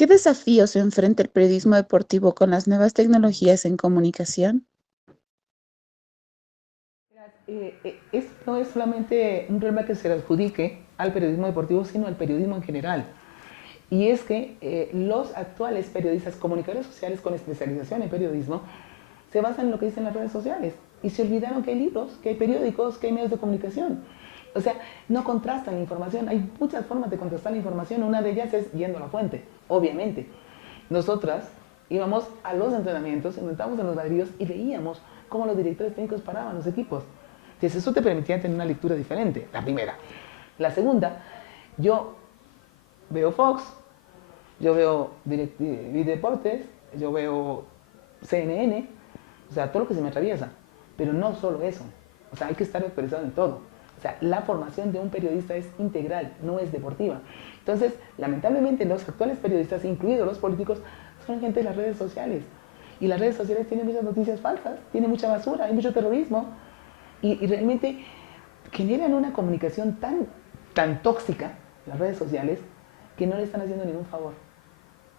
¿Qué desafíos enfrenta el periodismo deportivo con las nuevas tecnologías en comunicación? No es solamente un problema que se le adjudique al periodismo deportivo, sino al periodismo en general. Y es que los actuales periodistas, comunicadores sociales con especialización en periodismo, se basan en lo que dicen las redes sociales y se olvidaron que hay libros, que hay periódicos, que hay medios de comunicación. O sea, no contrastan la información. Hay muchas formas de contrastar la información. Una de ellas es yendo a la fuente, obviamente. Nosotras íbamos a los entrenamientos, entrábamos en los ladrillos y veíamos cómo los directores técnicos paraban los equipos. Entonces eso te permitía tener una lectura diferente, la primera. La segunda, yo veo Fox, yo veo Deportes, yo veo CNN, o sea, todo lo que se me atraviesa. Pero no solo eso, o sea, hay que estar actualizado en todo. O sea, la formación de un periodista es integral, no es deportiva. Entonces, lamentablemente, los actuales periodistas, incluidos los políticos, son gente de las redes sociales. Y las redes sociales tienen muchas noticias falsas, tienen mucha basura, hay mucho terrorismo. Y realmente generan una comunicación tan tóxica, las redes sociales, que no le están haciendo ningún favor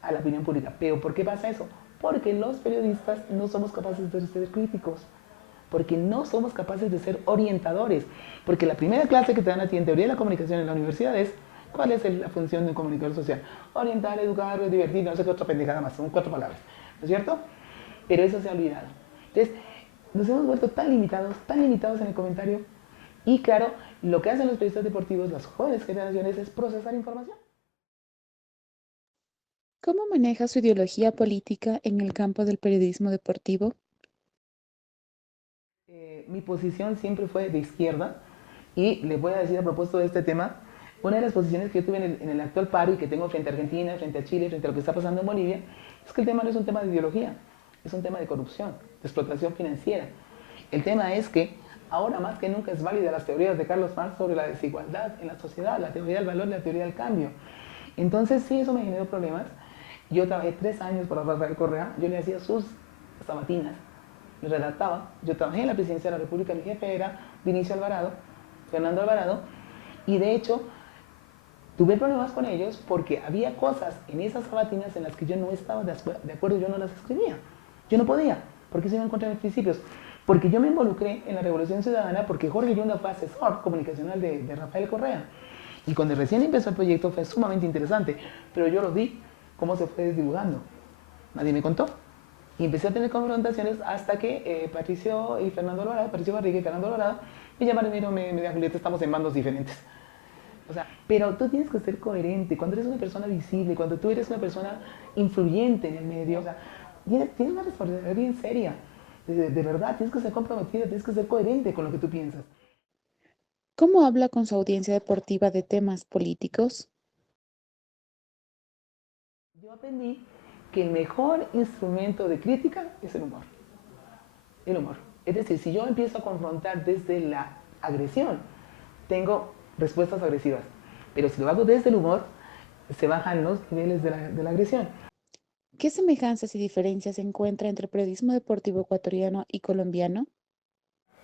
a la opinión pública. ¿Pero por qué pasa eso? Porque los periodistas no somos capaces de ser críticos, porque no somos capaces de ser orientadores, porque la primera clase que te dan a ti en teoría de la comunicación en la universidad es ¿cuál es la función de un comunicador social? Orientar, educar, divertir, no sé qué otra pendejada más, son 4 palabras, ¿no es cierto? Pero eso se ha olvidado. Entonces, nos hemos vuelto tan limitados en el comentario y claro, lo que hacen los periodistas deportivos, las jóvenes generaciones, es procesar información. ¿Cómo maneja su ideología política en el campo del periodismo deportivo? Mi posición siempre fue de izquierda y les voy a decir a propósito de este tema, una de las posiciones que yo tuve en el actual paro y que tengo frente a Argentina, frente a Chile, frente a lo que está pasando en Bolivia, es que el tema no es un tema de ideología, es un tema de corrupción, de explotación financiera. El tema es que ahora más que nunca es válida las teorías de Carlos Marx sobre la desigualdad en la sociedad, la teoría del valor y la teoría del cambio. Entonces sí, eso me generó problemas. Yo trabajé 3 años para Rafael Correa, yo le hacía sus sabatinas, le redactaba. Yo trabajé en la presidencia de la República, mi jefe era Vinicio Alvarado, Fernando Alvarado, y de hecho tuve problemas con ellos porque había cosas en esas sabatinas en las que yo no estaba de acuerdo, yo no las escribía. Yo no podía, porque se iba en contra de mis principios. Porque yo me involucré en la Revolución Ciudadana porque Jorge Yunda fue asesor comunicacional de Rafael Correa. Y cuando recién empezó el proyecto fue sumamente interesante, pero yo lo vi cómo se fue desdibujando. Nadie me contó. Y empecé a tener confrontaciones hasta que Patricio y Fernando Alvarado, Patricio Barriga y Fernando Alvarado, me llamaron y me dijeron, Julieta, estamos en bandos diferentes. O sea, pero tú tienes que ser coherente. Cuando eres una persona visible, cuando tú eres una persona influyente en el medio, o sea, tienes una responsabilidad bien seria. De verdad, tienes que ser comprometida, tienes que ser coherente con lo que tú piensas. ¿Cómo habla con su audiencia deportiva de temas políticos? Yo aprendí que el mejor instrumento de crítica es el humor. El humor. Es decir, si yo empiezo a confrontar desde la agresión, tengo respuestas agresivas. Pero si lo hago desde el humor, se bajan los niveles de la agresión. ¿Qué semejanzas y diferencias se encuentra entre el periodismo deportivo ecuatoriano y colombiano?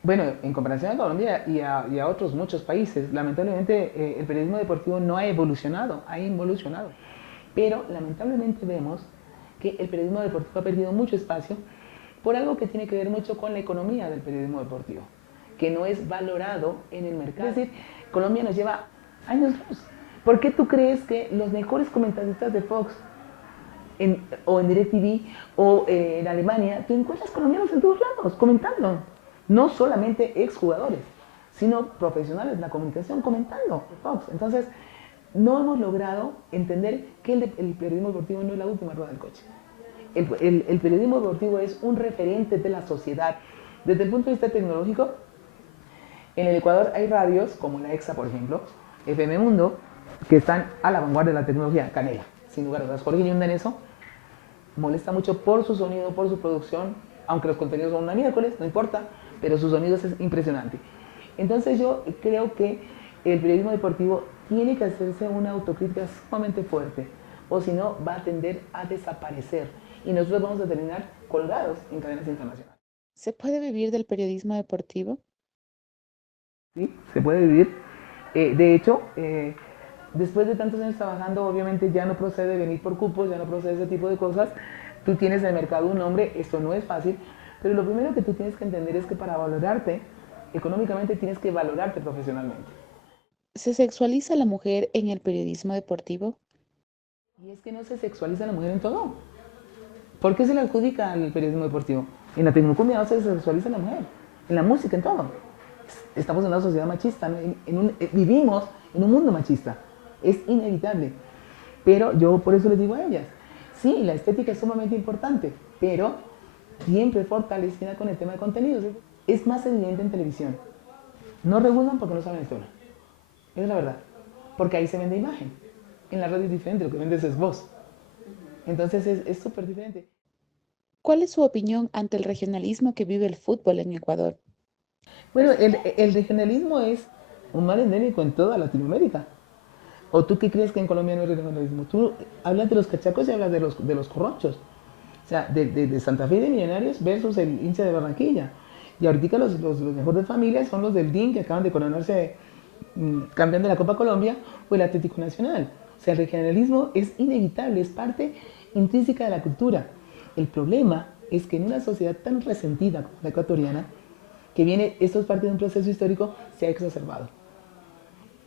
Bueno, en comparación a Colombia y a otros muchos países, lamentablemente el periodismo deportivo no ha evolucionado, ha involucionado. Pero lamentablemente vemos que el periodismo deportivo ha perdido mucho espacio por algo que tiene que ver mucho con la economía del periodismo deportivo, que no es valorado en el mercado. Es decir, Colombia nos lleva años luz. ¿Por qué tú crees que los mejores comentaristas de Fox o en DirecTV o en Alemania, tú encuentras colombianos en todos lados comentando? No solamente exjugadores, sino profesionales de la comunicación comentando Fox. Entonces, no hemos logrado entender que el periodismo deportivo no es la última rueda del coche. El periodismo deportivo es un referente de la sociedad. Desde el punto de vista tecnológico, en el Ecuador hay radios, como la EXA, por ejemplo, FM Mundo, que están a la vanguardia de la tecnología, Canela, sin lugar a dudas. Jorge Yunda en eso molesta mucho por su sonido, por su producción, aunque los contenidos son una miércoles, no importa, pero su sonido es impresionante. Entonces yo creo que el periodismo deportivo tiene que hacerse una autocrítica sumamente fuerte, o si no va a tender a desaparecer y nosotros vamos a terminar colgados en cadenas internacionales. ¿Se puede vivir del periodismo deportivo? ¿Sí? Se puede vivir. De hecho, después de tantos años trabajando, obviamente ya no procede venir por cupos, ya no procede ese tipo de cosas. Tú tienes en el mercado un nombre, esto no es fácil, pero lo primero que tú tienes que entender es que para valorarte económicamente tienes que valorarte profesionalmente. ¿Se sexualiza a la mujer en el periodismo deportivo? Y es que no se sexualiza a la mujer en todo. ¿Por qué se le adjudica al periodismo deportivo? En la tecnocumbia no se sexualiza a la mujer, en la música, en todo. Estamos en una sociedad machista, ¿no? Vivimos en un mundo machista, es inevitable. Pero yo por eso les digo a ellas, sí, la estética es sumamente importante, pero siempre fortalecida con el tema de contenidos. Es más evidente en televisión. No regulan porque no saben historia. Es la verdad. Porque ahí se vende imagen. En la radio es diferente, lo que vendes es voz. Entonces es súper diferente. ¿Cuál es su opinión ante el regionalismo que vive el fútbol en Ecuador? Bueno, el regionalismo es un mal endémico en toda Latinoamérica. ¿O tú qué crees que en Colombia no hay regionalismo? Tú hablas de los cachacos y hablas de los corronchos. O sea, de Santa Fe y de Millonarios versus el hincha de Barranquilla. Y ahorita los mejores familias son los del DIN que acaban de coronarse campeón de la Copa Colombia o el Atlético Nacional. O sea, el regionalismo es inevitable, es parte intrínseca de la cultura. El problema es que en una sociedad tan resentida como la ecuatoriana, que viene, esto es parte de un proceso histórico, se ha exacerbado.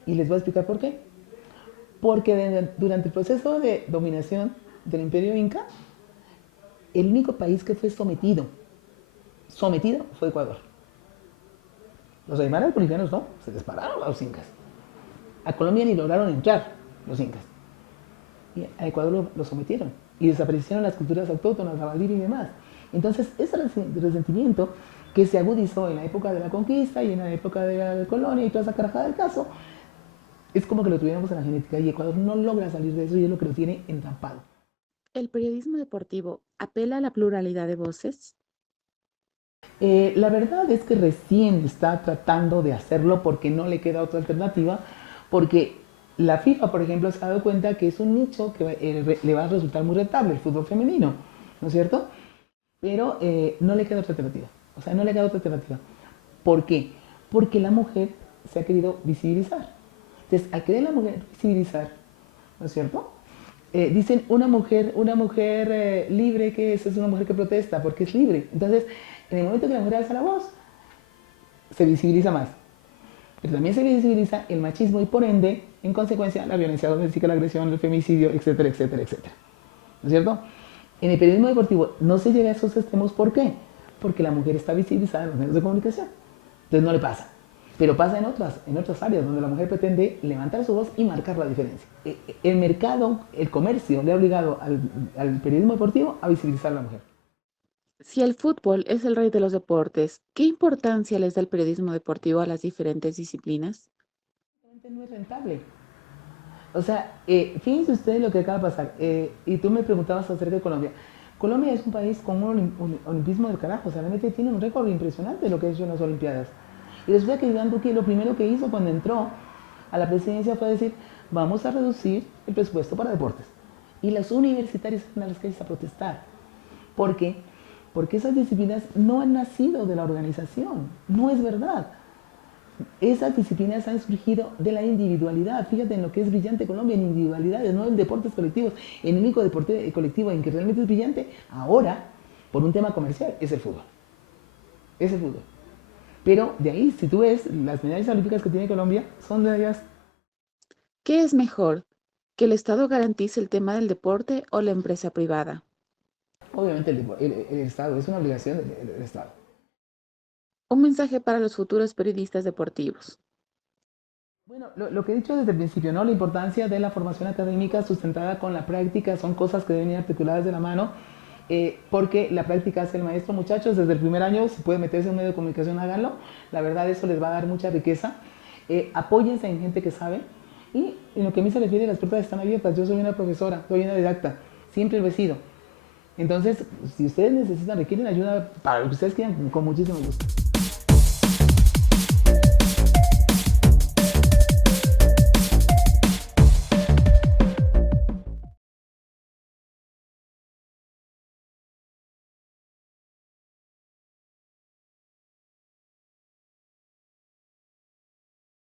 Y les voy a explicar por qué. Porque durante el proceso de dominación del Imperio Inca, el único país que fue sometido fue Ecuador. Los aymaras bolivianos no, se dispararon a los incas. A Colombia ni lograron entrar los incas. Y a Ecuador lo sometieron. Y desaparecieron las culturas autóctonas, la Valdivia y demás. Entonces, ese resentimiento que se agudizó en la época de la conquista y en la época de la colonia y toda esa carajada del caso, es como que lo tuviéramos en la genética y Ecuador no logra salir de eso y es lo que lo tiene entrampado. ¿El periodismo deportivo apela a la pluralidad de voces? La verdad es que recién está tratando de hacerlo porque no le queda otra alternativa, porque la FIFA, por ejemplo, se ha dado cuenta que es un nicho que le va a resultar muy rentable, el fútbol femenino, ¿no es cierto? Pero no le queda otra alternativa. O sea, no le queda otra alternativa. ¿Por qué? Porque la mujer se ha querido visibilizar. Entonces, al querer la mujer visibilizar, ¿no es cierto? Dicen una mujer libre, que es una mujer que protesta porque es libre. Entonces, en el momento que la mujer alza la voz, se visibiliza más. Pero también se visibiliza el machismo y por ende, en consecuencia, la violencia doméstica, la agresión, el femicidio, etcétera, etcétera, etcétera. ¿No es cierto? En el periodismo deportivo no se llega a esos extremos. ¿Por qué? Porque la mujer está visibilizada en los medios de comunicación. Entonces no le pasa. Pero pasa en otras áreas donde la mujer pretende levantar su voz y marcar la diferencia. El mercado, el comercio le ha obligado al periodismo deportivo a visibilizar a la mujer. Si el fútbol es el rey de los deportes, ¿qué importancia les da el periodismo deportivo a las diferentes disciplinas? No es rentable. O sea, fíjense ustedes lo que acaba de pasar. Y tú me preguntabas acerca de Colombia. Colombia es un país con un olimpismo del carajo. O sea, realmente tiene un récord impresionante de lo que ha hecho en las Olimpiadas. Y resulta que Iván Duque lo primero que hizo cuando entró a la presidencia fue decir, vamos a reducir el presupuesto para deportes. Y los universitarios salen a las calles a protestar. ¿Por qué? Porque esas disciplinas no han nacido de la organización. No es verdad. Esas disciplinas han surgido de la individualidad. Fíjate en lo que es brillante Colombia, en individualidades, no en deportes colectivos. El único deporte colectivo en que realmente es brillante ahora, por un tema comercial, es el fútbol. Es el fútbol. Pero de ahí, si tú ves, las medallas olímpicas que tiene Colombia son de ellas. ¿Qué es mejor? ¿Que el Estado garantice el tema del deporte o la empresa privada? Obviamente el Estado, es una obligación del Estado. Un mensaje para los futuros periodistas deportivos. Bueno, lo que he dicho desde el principio, ¿no? La importancia de la formación académica sustentada con la práctica son cosas que deben ir articuladas de la mano, porque la práctica hace el maestro, muchachos. Desde el primer año, si pueden meterse en un medio de comunicación, háganlo. La verdad, eso les va a dar mucha riqueza. Apóyense en gente que sabe. Y en lo que a mí se refiere, las puertas están abiertas. Yo soy una profesora, soy una didacta, siempre lo he sido. Entonces, si ustedes necesitan, requieren ayuda para lo que ustedes quieran, con muchísimo gusto.